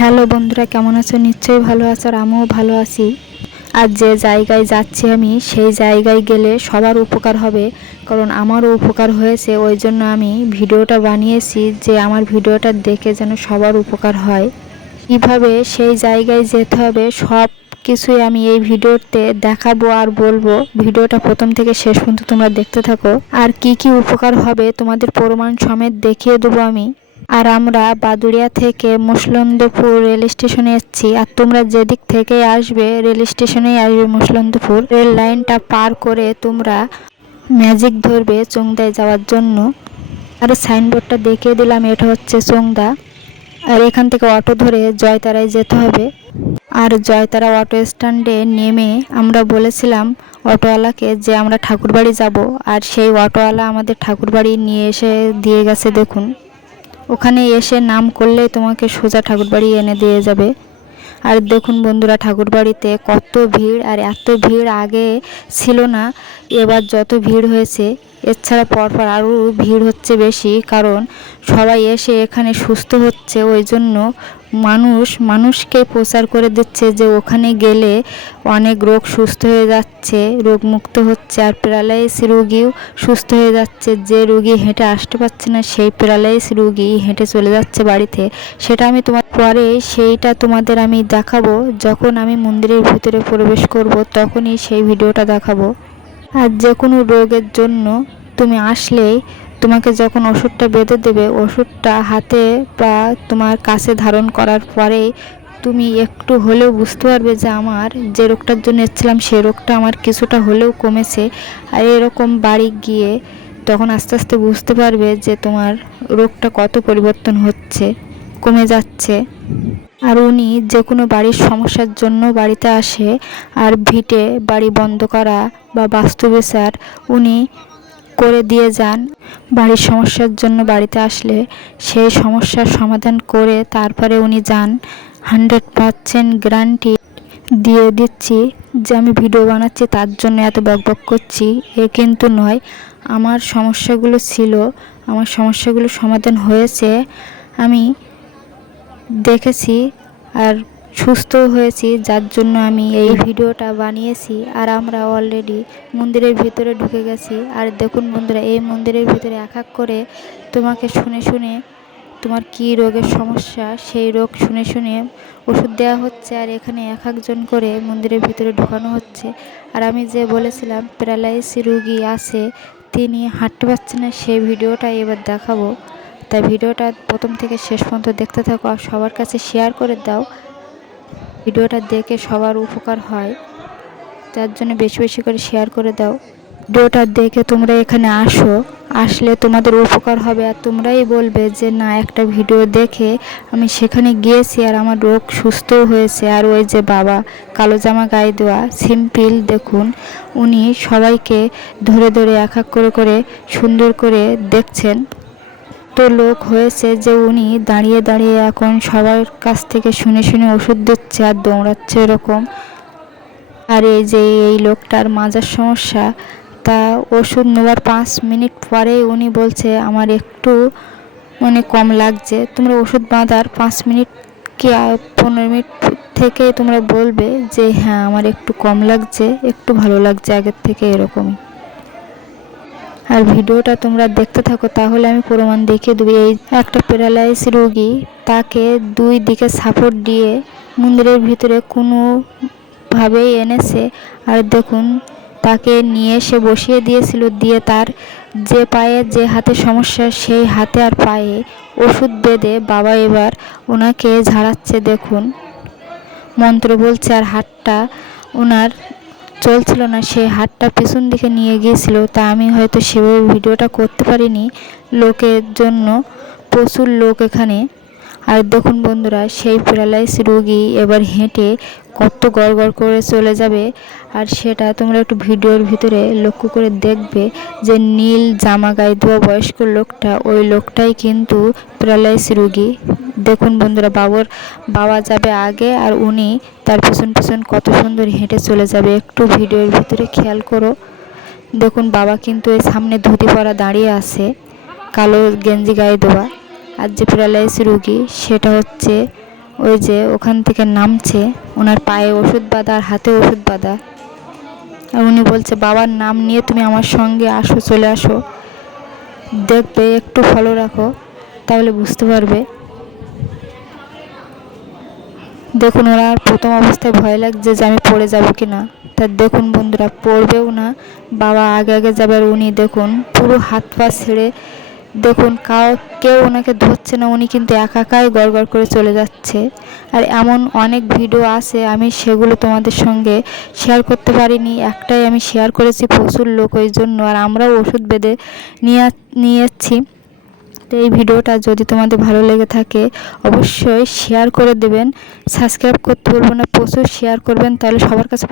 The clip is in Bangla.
হ্যালো বন্ধুরা, কেমন আছো? নিশ্চয়ই ভালো আছো আর আমিও ভালো আছি। আর যে জায়গায় যাচ্ছি আমি, সেই জায়গায় গেলে সবার উপকার হবে। কারণ আমারও উপকার হয়েছে, ওই জন্য আমি ভিডিওটা বানিয়েছি যে আমার ভিডিওটা দেখে যেন সবার উপকার হয়। কীভাবে সেই জায়গায় যেতে হবে, সব কিছুই আমি এই ভিডিওতে দেখাবো আর বলব। ভিডিওটা প্রথম থেকে শেষ পর্যন্ত তোমরা দেখতে থাকো। আর কি কি উপকার হবে তোমাদের প্রমাণ সমেত দেখিয়ে দেবো আমি। আর আমরা বাদুড়িয়া থেকে মুসলন্দপুর রেল স্টেশনে এসেছি। আর তোমরা যেদিক থেকে আসবে, রেল স্টেশনেই আসবে মুসলন্দপুর। রেল লাইনটা পার করে তোমরা ম্যাজিক ধরবে চোংদায় যাওয়ার জন্য। আর সাইনবোর্ডটা দেখিয়ে দিলাম, এটা হচ্ছে চোংদা। আর এখান থেকে অটো ধরে জয়তারায় যেতে হবে। আর জয়তারা অটো স্ট্যান্ডে নেমে আমরা বলেছিলাম অটোওয়ালাকে যে আমরা ঠাকুরবাড়ি যাব। আর সেই অটোওয়ালা আমাদের ঠাকুরবাড়ি নিয়ে এসে দিয়ে গেছে, দেখুন। ওখানে এসে নাম করলে তোমাকে সোজা ঠাকুরবাড়ি এনে দিয়ে যাবে। আর দেখুন বন্ধুরা, ঠাকুরবাড়িতে কত ভিড় আর এত ভিড় আগে ছিল না, এবার যত ভিড় হয়েছে, এছাড়া পরপর আরও ভিড় হচ্ছে বেশি, কারণ সবাই এসে এখানে সুস্থ হচ্ছে, ওই জন্য মানুষ, মানুষকে প্রচার করে দিচ্ছে যে ওখানে গেলে অনেক রোগ সুস্থ হয়ে যাচ্ছে রোগ মুক্ত হচ্ছে। আর প্যারালাইস রুগীও সুস্থ হয়ে যাচ্ছে। যে রুগী হেঁটে আসতে পারছে না, সেই প্যারালাইস রুগী হেঁটে চলে যাচ্ছে বাড়িতে। সেটা আমি তোমার পরে, সেইটা তোমাদের আমি দেখাবো। যখন আমি মন্দিরের ভিতরে প্রবেশ করব, তখনই সেই ভিডিওটা দেখাবো। আর যে কোনো রোগের জন্য তুমি আসলেই তোমাকে যখন ওষুধটা বেঁধে দেবে, ওষুধটা হাতে বা তোমার কাছে ধারণ করার পরেই তুমি একটু হলেও বুঝতে পারবে যে আমার যে রোগটার জন্য এসেছিলাম, সে রোগটা আমার কিছুটা হলেও কমেছে। আর এরকম বাড়ি গিয়ে তখন আস্তে আস্তে বুঝতে পারবে যে তোমার রোগটা কত পরিবর্তন হচ্ছে, কমে যাচ্ছে। আর উনি যে কোনো বাড়ির সমস্যার জন্য বাড়িতে আসে আর ভিটে বাড়ি বন্ধ করা বা বাস্তু বিচার উনি করে দিয়ে যান। বাড়ির সমস্যার জন্য বাড়িতে আসলে সেই সমস্যার সমাধান করে তারপরে উনি যান। হান্ড্রেড পারসেন্ট গ্যারান্টি দিয়ে দিচ্ছি যে আমি ভিডিও বানাচ্ছি, তার জন্য এত বকবক করছি। এ কিন্তু নয়, আমার সমস্যাগুলো ছিল, আমার সমস্যাগুলো সমাধান হয়েছে। আমি দেখেছি আর সুস্থ হয়েছি, যার জন্য আমি এই ভিডিওটা বানিয়েছি। আর আমরা অলরেডি মন্দিরের ভিতরে ঢুকে গেছি। আর দেখুন বন্ধুরা, এই মন্দিরের ভিতরে এক এক করে তোমাকে শুনে শুনে তোমার কি রোগের সমস্যা, সেই রোগ শুনে শুনে ওষুধ দেওয়া হচ্ছে। আর এখানে এক একজন করে মন্দিরের ভিতরে ঢোকানো হচ্ছে। আর আমি যে বলেছিলাম প্যারালাইসি রুগী আছে, তিনি হাঁটতে পারছে না, সেই ভিডিওটা এবার দেখাবো। তাই ভিডিওটা প্রথম থেকে শেষ পর্যন্ত দেখতে থাকো আর সবার কাছে শেয়ার করে দাও। ভিডিওটা দেখে সবার উপকার হয়, তার জন্য বেশি বেশি করে শেয়ার করে দাও। ভিডিওটা দেখে তোমরা এখানে আসো, আসলে তোমাদের উপকার হবে আর তোমরাই বলবে যে, না, একটা ভিডিও দেখে আমি সেখানে গিয়েছি আর আমার রোগ সুস্থও হয়েছে। আর ওই যে বাবা, কালো জামা গায়ে দেওয়া, সিম্পল দেখুন, উনি সবাইকে ধরে ধরে এক এক করে করে সুন্দর করে দেখছেন। লোক হয়েছে যে উনি দাঁড়িয়ে দাঁড়িয়ে এখন সবার কাছ থেকে শুনে শুনে ওষুধ দিচ্ছে আর দৌড়াচ্ছে এরকম। আর এই যে এই লোকটার মাজার সমস্যা, তা ওষুধ নেওয়ার পাঁচ মিনিট পরেই উনি বলছে, আমার একটু মানে কম লাগছে। তোমরা ওষুধ বাঁধার পাঁচ মিনিট কি পনেরো মিনিট থেকে তোমরা বলবে যে হ্যাঁ আমার একটু কম লাগছে, একটু ভালো লাগছে আগের থেকে এরকমই। আর ভিডিওটা তোমরা দেখতে থাকো, তাহলে আমি প্রমাণ দেখিয়ে দেবো। এই একটা প্যারালাইস রোগী, তাকে দুই দিকে সাপোর্ট দিয়ে মন্দিরের ভিতরে কোনোভাবেই এনেছে। আর দেখুন, তাকে নিয়ে এসে বসিয়ে দিয়েছিল, দিয়ে তার যে পায়ে যে হাতে সমস্যা, সেই হাতে আর পায়ে ওষুধ বেঁধে বাবা এবার ওনাকে ঝাড়াচ্ছে। দেখুন, মন্ত্র বলছে আর হাতটা ওনার চলছিল না, সে হাতটা পেছন দিকে নিয়ে গিয়েছিল। তা আমি হয়তো সেভাবে ভিডিওটা করতে পারিনি। লোকের জন্য প্রচুর লোক এখানে। আর দেখুন বন্ধুরা, সেই প্যারালাইস রোগী এবার হেঁটে কত গড় করে চলে যাবে। আর সেটা তোমরা একটু ভিডিওর ভিতরে লক্ষ্য করে দেখবে যে নীল জামা গায়ে দেওয়া বয়স্ক লোকটা, ওই লোকটাই কিন্তু প্যারালাইস রুগী। দেখুন বন্ধুরা, বাবর বাবা যাবে আগে আর উনি তার পেছন পেছন কত সুন্দর হেঁটে চলে যাবে। একটু ভিডিওর ভিতরে খেয়াল করো। দেখুন বাবা কিন্তু এই সামনে ধুতি পরা দাঁড়িয়ে আছে, কালো গেঞ্জি গায়ে দেওয়া আর যে প্যারালাইস রুগী, সেটা হচ্ছে ওই যে ওখান থেকে নামছে, ওনার পায়ে ওষুধ বাঁধা আর হাতে ওষুধ বাঁধা। আর উনি বলছে, বাবার নাম নিয়ে তুমি আমার সঙ্গে আসো, চলে আসো। দেখবে, একটু ফলো রাখো, তাহলে বুঝতে পারবে। দেখুন, ওরা প্রথম অবস্থায় ভয় লাগছে যে আমি পড়ে যাব কি না তা দেখুন বন্ধুরা, পড়বেও না, বাবা আগে আগে যাবে আর উনি দেখুন, পুরো হাত পা ছেড়ে দেখুন, কাউ, কেউ ওনাকে ধরছে না, উনি কিন্তু একা একাই গড় করে চলে যাচ্ছে। আর এমন অনেক ভিডিও আছে, আমি সেগুলো তোমাদের সঙ্গে শেয়ার করতে পারিনি। একটাই আমি শেয়ার করেছি প্রচুর লোক ওই জন্য, আর আমরাও ওষুধ বেঁধে নিয়ে নিয়ে যাচ্ছি তো এই ভিডিওটা যদি তোমাদের ভালো লেগে থাকে, অবশ্যই শেয়ার করে দেবেন। সাবস্ক্রাইব করতে বলব না, প্রচুর শেয়ার করবেন, তাহলে সবার কাছে